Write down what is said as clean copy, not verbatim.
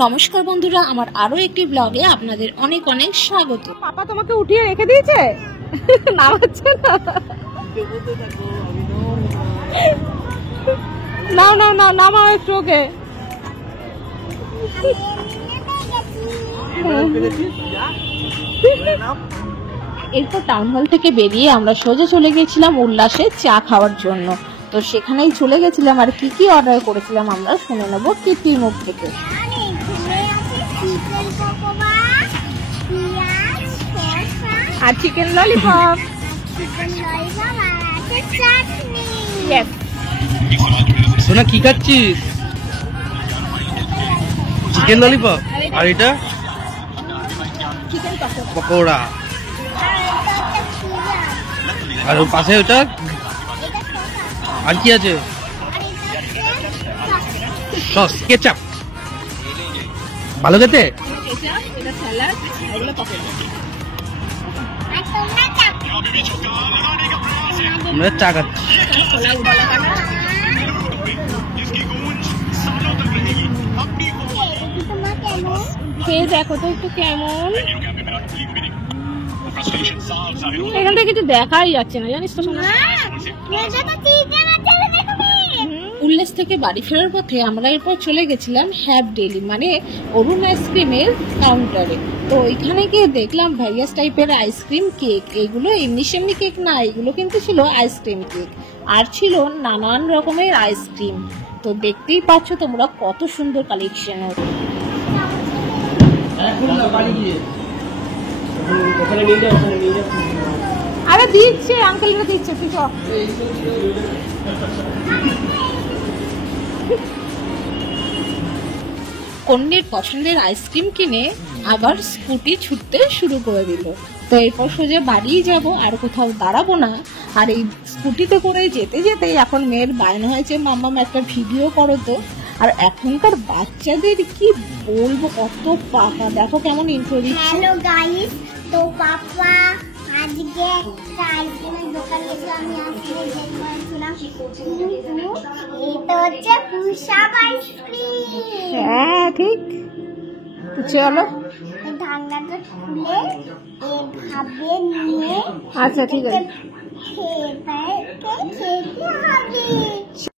নমস্কার বন্ধুরা, আমার আরো একটি ব্লগে আপনাদের অনেক অনেক স্বাগত। পাপা তোমাকে উঠিয়ে রেখে দিয়েছে, নামাচ্ছে না, না না না নামাও একটু ওকে। এরপর টাউন হল থেকে বেরিয়ে আমরা সোজা চলে গেছিলাম উল্লাসে চা খাওয়ার জন্য। তো সেখানেই চলে গেছিলাম, আর কি কি অর্ডার করেছিলাম আমরা শুনে নেবো কীর্তির মুখ থেকে। আর চিকেন ললিপপ। সোনা কি খাচ্ছিস? Chicken lollipop. আর এটা পকোড়া। আর ওর পাশে ওটা আর কি আছে? Sauce, ketchup. ভালো খেতে। আমরা চা খাচ্ছি। খেয়ে দেখো তো একটু কেমন। এখান থেকে কিছু দেখাই যাচ্ছে না, জানিস তো। উল্লাস থেকে বাড়ি ফেরার পথে আমরা এরপর চলে গেছিলাম হ্যাপ ডেলি মানে অরুণ আইসক্রিমের কাউন্টারে। তো এখানে গিয়ে দেখলাম ভ্যারিয়াস টাইপের আইসক্রিম কেক। এগুলো এমনি সেমনি কেক না, এগুলো কিন্তু ছিল আইসক্রিম কেক, আর ছিল নানান রকমের আইসক্রিম। তো দেখতেই পাচ্ছ তোমরা কত সুন্দর কালেকশন। আরে দিচ্ছে, আঙ্কেলরা দিচ্ছে, তুই চল। অন্যের পছন্দের আইসক্রিম কিনে আবার স্কুটি ছুটতে শুরু করে দিল। তো এরপর সোজা বাড়িই যাব, আর কোথাও দাঁড়াবো না। আর এই স্কুটিতে করে যেতে যেতে এখন মেয়ের বায়না হয়েছে, মাম্মাম একটা ভিডিও করো তো। আর এখনকার বাচ্চাদের কি বলবো, কত পাকা, দেখো কেমন ইন্ট্রো দিচ্ছে। হ্যালো গাইস, তো পাপা আজকে একটা আইসক্রিমের দোকান গেছিল, আমি আইসক্রিম চেক করেছিলাম। এটা হচ্ছে পুষাপ আইসক্রিম। হ্যাঁ ঠিক, চলো। এই ঢাকনাটা খুলে এভাবে নিয়ে আচ্ছা ঠিক আছে। খেতে হবে।